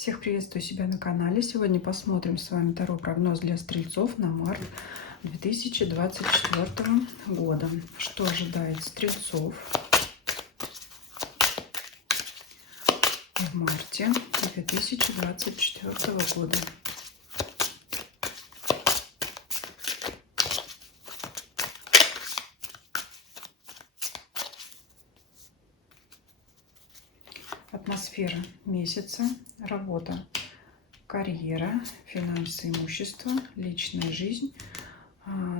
Всех приветствую себя на канале. Сегодня посмотрим с вами Таро прогноз для стрельцов на март 2024 года. Что ожидает стрельцов в марте 2024 года? Атмосфера месяца, работа, карьера, финансы, имущество, личная жизнь.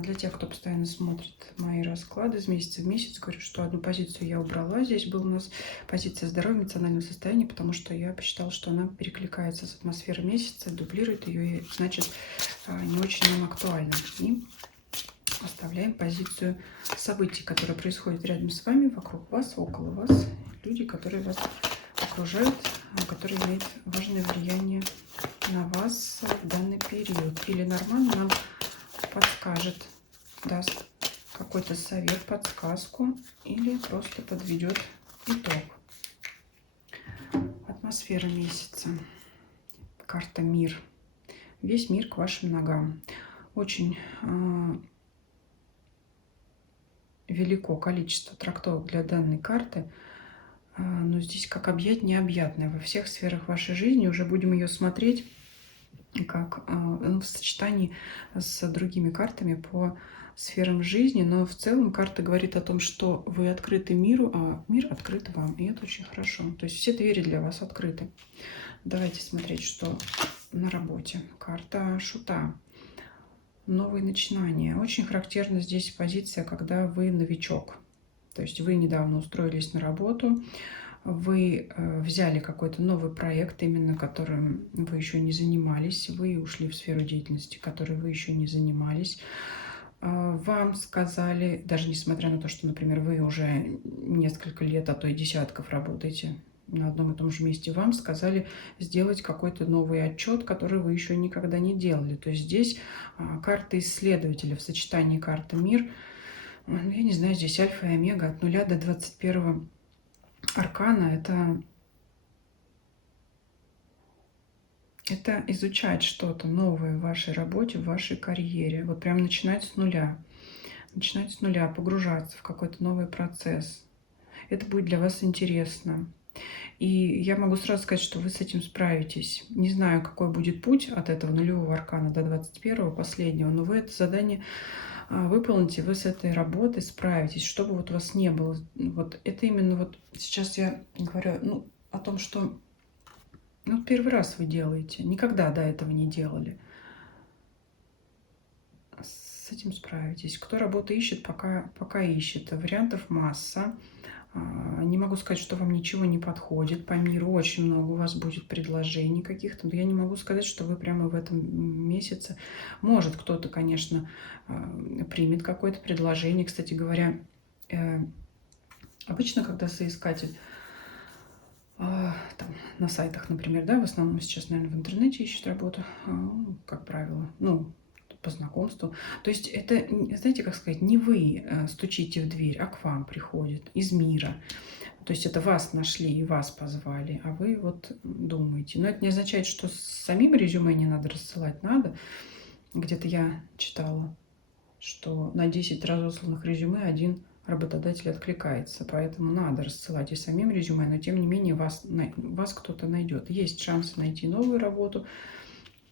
Для тех, кто постоянно смотрит мои расклады из месяца в месяц, говорю, что одну позицию я убрала. Здесь была у нас позиция здоровья, эмоционального состояния, потому что я посчитала, что она перекликается с атмосферой месяца, дублирует ее, и значит не очень нам актуальна. И оставляем позицию событий, которые происходят рядом с вами, вокруг вас, около вас, люди, которые вас окружают, которые имеют важное влияние на вас в данный период. Или нормально нам подскажет, даст какой-то совет, подсказку, или просто подведет итог. Атмосфера месяца. Карта «Мир». Весь мир к вашим ногам. Очень велико количество трактовок для данной карты, но здесь как объять необъятное во всех сферах вашей жизни. Уже будем ее смотреть как в сочетании с другими картами по сферам жизни, но в целом карта говорит о том, что вы открыты миру, а мир открыт вам, и это очень хорошо. То есть все двери для вас открыты. Давайте смотреть, что на работе. Карта Шута. Новые начинания. Очень характерна здесь позиция, когда вы новичок. То есть вы недавно устроились на работу, вы взяли какой-то новый проект, именно которым вы еще не занимались, вы ушли в сферу деятельности, которой вы еще не занимались. Вам сказали, даже несмотря на то, что, например, вы уже несколько лет, а то и десятков работаете на одном и том же месте, вам сказали сделать какой-то новый отчет, который вы еще никогда не делали. То есть здесь карта исследователя в сочетании карты «Мир». Я не знаю, здесь альфа и омега от 0 до 21 аркана. Это изучать что-то новое в вашей работе, в вашей карьере. Вот прям начинать с нуля. Начинать с нуля, погружаться в какой-то новый процесс. Это будет для вас интересно. И я могу сразу сказать, что вы с этим справитесь. Не знаю, какой будет путь от этого нулевого аркана до 21-го, последнего, но вы это задание выполните, вы с этой работой справитесь, чтобы вот у вас не было. Вот это именно вот сейчас я говорю о том, что первый раз вы делаете, никогда до этого не делали. С этим справитесь. Кто работу ищет, пока ищет. Вариантов масса. Не могу сказать, что вам ничего не подходит по миру. Очень много у вас будет предложений каких-то. Но я не могу сказать, что вы прямо в этом месяце. Может, кто-то, конечно, примет какое-то предложение. Кстати говоря, обычно, когда соискатель там, на сайтах, например, да, в основном сейчас, наверное, в интернете ищет работу, как правило, по знакомству. То есть это, знаете, как сказать, не вы стучите в дверь, а к вам приходит из мира. То есть это вас нашли и вас позвали, а вы вот думаете. Но это не означает, что с самим резюме не надо рассылать, надо. Где-то я читала, что на 10 разосланных резюме один работодатель откликается, поэтому надо рассылать и самим резюме, но тем не менее вас кто-то найдет. Есть шанс найти новую работу.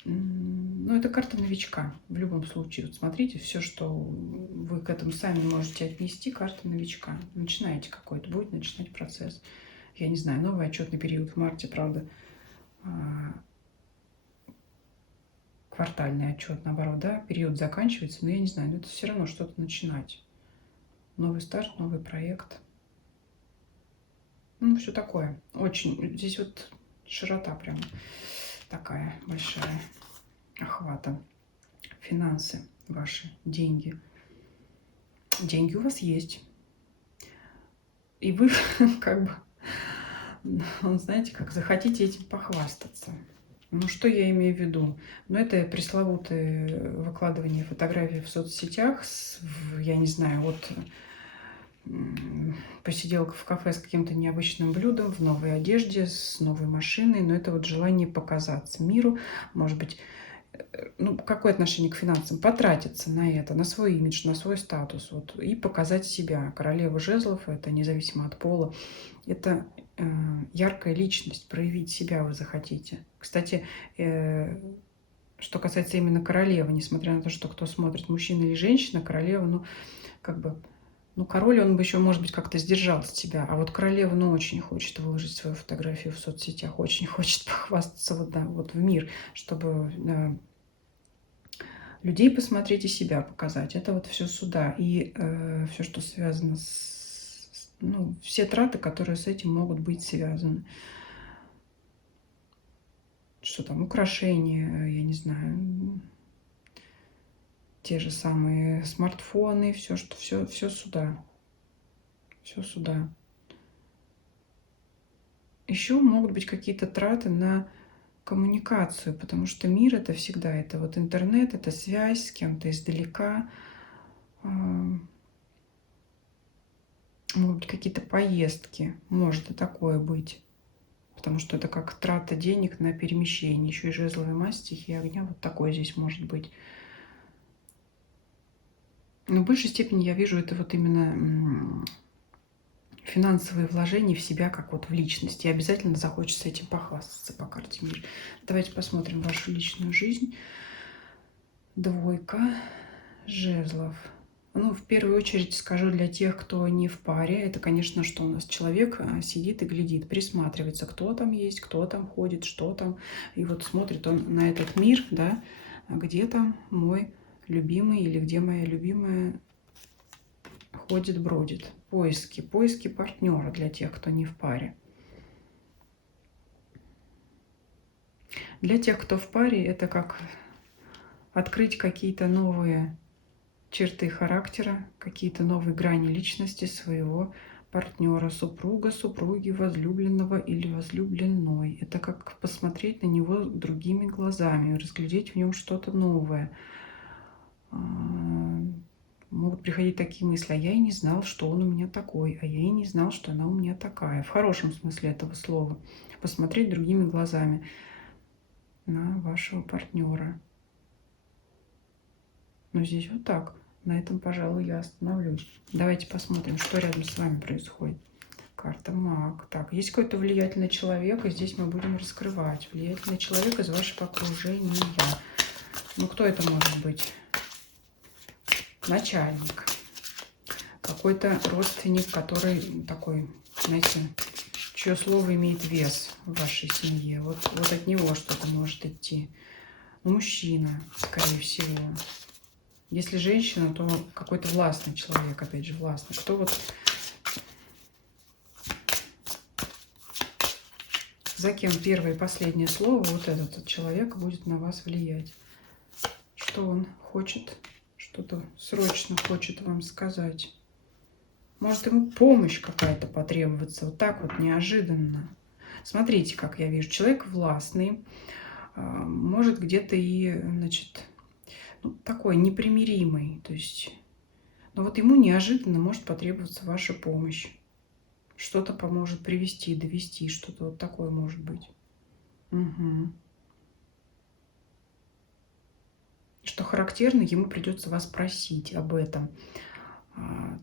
Но это карта новичка в любом случае. Вот смотрите, все, что вы к этому сами можете отнести, карта новичка. Начинаете какой-то, будет начинать процесс. Я не знаю, новый отчетный период в марте, правда, квартальный отчет, наоборот, да, период заканчивается, но я не знаю, но это все равно что-то начинать. Новый старт, новый проект. Все такое. Очень. Здесь вот широта прям такая большая. Охвата. Финансы ваши, деньги. Деньги у вас есть. И вы как бы, знаете, как захотите этим похвастаться. Что я имею в виду? Это пресловутое выкладывание фотографий в соцсетях, я не знаю, от посидел в кафе с каким-то необычным блюдом, в новой одежде, с новой машиной, но это вот желание показаться миру, может быть, ну, какое отношение к финансам? Потратиться на это, на свой имидж, на свой статус, вот, и показать себя. Королева жезлов, это независимо от пола, это яркая личность, проявить себя вы захотите. Кстати, что касается именно королевы, несмотря на то, что кто смотрит, мужчина или женщина, королева, ну, как бы, ну, король, он бы еще, может быть, как-то сдержал себя. А вот королева, ну, очень хочет выложить свою фотографию в соцсетях, очень хочет похвастаться вот, да, вот в мир, чтобы людей посмотреть и себя показать. Это вот все сюда. И все, что связано с... Ну, все траты, которые с этим могут быть связаны. Что там, украшения, я не знаю, те же самые смартфоны, все, что все сюда. Все сюда. Еще могут быть какие-то траты на коммуникацию, потому что мир это всегда, это вот интернет, это связь с кем-то издалека, могут быть какие-то поездки, может и такое быть, потому что это как трата денег на перемещение, еще и жезловая масть, стихия огня, вот такое здесь может быть. Но в большей степени я вижу это вот именно финансовые вложения в себя, как вот в личность. И обязательно захочется этим похвастаться по карте мир. Давайте посмотрим вашу личную жизнь. Двойка жезлов. Ну, в первую очередь скажу для тех, кто не в паре, это, конечно, что у нас человек сидит и глядит, присматривается, кто там есть, кто там ходит, что там. И вот смотрит он на этот мир, да, где там мой любимый или где моя любимая ходит, бродит. Поиски партнера для тех, кто не в паре. Для тех, кто в паре, это как открыть какие-то новые черты характера, какие-то новые грани личности своего партнера, супруга, супруги, возлюбленного или возлюбленной. Это как посмотреть на него другими глазами, разглядеть в нем что-то новое. Могут приходить такие мысли: а я и не знал, что он у меня такой, а я и не знал, что она у меня такая. В хорошем смысле этого слова. Посмотреть другими глазами на вашего партнера. Но здесь вот так. На этом, пожалуй, я остановлюсь. Давайте посмотрим, что рядом с вами происходит. Карта Маг. Так, есть какой-то влиятельный человек, и здесь мы будем раскрывать. Влиятельный человек из вашего окружения. Ну, кто это может быть? Начальник. Какой-то родственник, который такой, знаете, чье слово имеет вес в вашей семье. Вот от него что-то может идти. Мужчина, скорее всего. Если женщина, то какой-то властный человек, опять же, властный. Кто вот... За кем первое и последнее слово вот этот человек будет на вас влиять. Что он хочет, что-то срочно хочет вам сказать. Может, ему помощь какая-то потребуется. Вот так вот, неожиданно. Смотрите, как я вижу. Человек властный. Может, где-то и, значит... Ну, такой непримиримый, то есть, но вот ему неожиданно может потребоваться ваша помощь. Что-то поможет привести, довести, что-то вот такое может быть. Угу. Что характерно, ему придется вас просить об этом.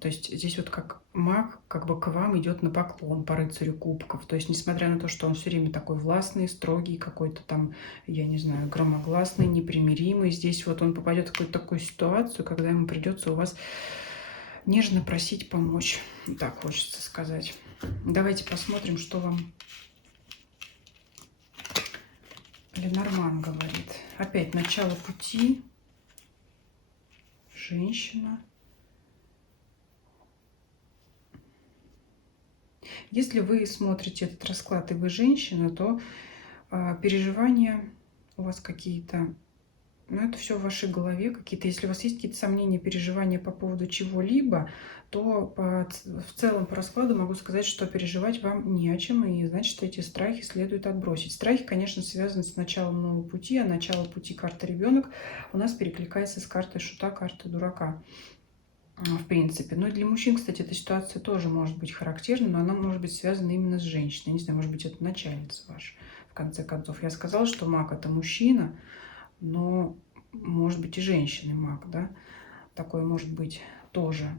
То есть здесь вот как маг как бы к вам идет на поклон по рыцарю кубков. То есть несмотря на то, что он все время такой властный, строгий, какой-то там, я не знаю, громогласный, непримиримый, здесь вот он попадет в какую-то такую ситуацию, когда ему придется у вас нежно просить помочь. Так хочется сказать. Давайте посмотрим, что вам Ленорман говорит. Опять начало пути. Женщина. Если вы смотрите этот расклад и вы женщина, то переживания у вас какие-то, ну это все в вашей голове какие-то. Если у вас есть какие-то сомнения, переживания по поводу чего-либо, то в целом по раскладу могу сказать, что переживать вам не о чем, и значит эти страхи следует отбросить. Страхи, конечно, связаны с началом нового пути, а начало пути карта ребенок у нас перекликается с картой шута, картой дурака. в принципе. Ну и для мужчин, кстати, эта ситуация тоже может быть характерна, но она может быть связана именно с женщиной. Не знаю, может быть, это начальница ваша, в конце концов. Я сказала, что маг — это мужчина, но может быть и женщины маг, да? Такое может быть тоже.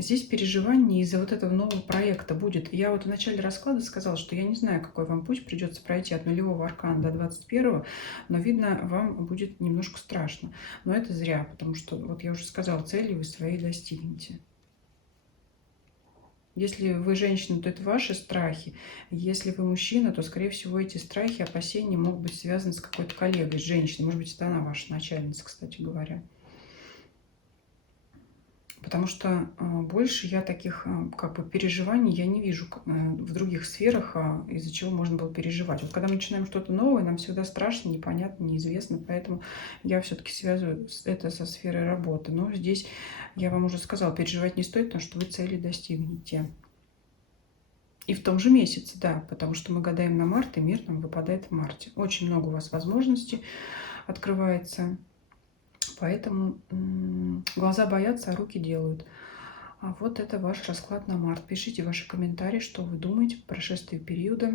Здесь переживание из-за вот этого нового проекта будет. Я вот в начале расклада сказала, что я не знаю, какой вам путь придется пройти от нулевого аркана до 21-го, но, видно, вам будет немножко страшно. Но это зря, потому что, вот я уже сказала, цели вы свои достигнете. Если вы женщина, то это ваши страхи. Если вы мужчина, то, скорее всего, эти страхи, опасения могут быть связаны с какой-то коллегой, с женщиной. Может быть, это она ваша начальница, кстати говоря. Потому что больше я таких как бы переживаний я не вижу в других сферах, из-за чего можно было переживать. Вот когда мы начинаем что-то новое, нам всегда страшно, непонятно, неизвестно. Поэтому я все-таки связываю это со сферой работы. Но здесь я вам уже сказала, переживать не стоит, потому что вы цели достигнете. И в том же месяце, да, потому что мы гадаем на март, и мир нам выпадает в марте. Очень много у вас возможностей открывается. Поэтому глаза боятся, а руки делают. А вот это ваш расклад на март. Пишите ваши комментарии, что вы думаете по прошествии периода.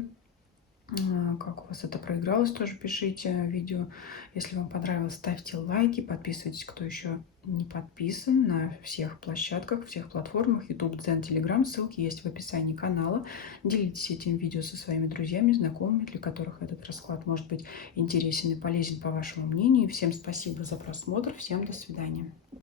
Как у вас это проигралось, тоже пишите видео. Если вам понравилось, ставьте лайки, подписывайтесь, кто еще не подписан, на всех площадках, всех платформах, YouTube, Дзен, Telegram. Ссылки есть в описании канала. Делитесь этим видео со своими друзьями, знакомыми, для которых этот расклад может быть интересен и полезен, по вашему мнению. Всем спасибо за просмотр, всем до свидания.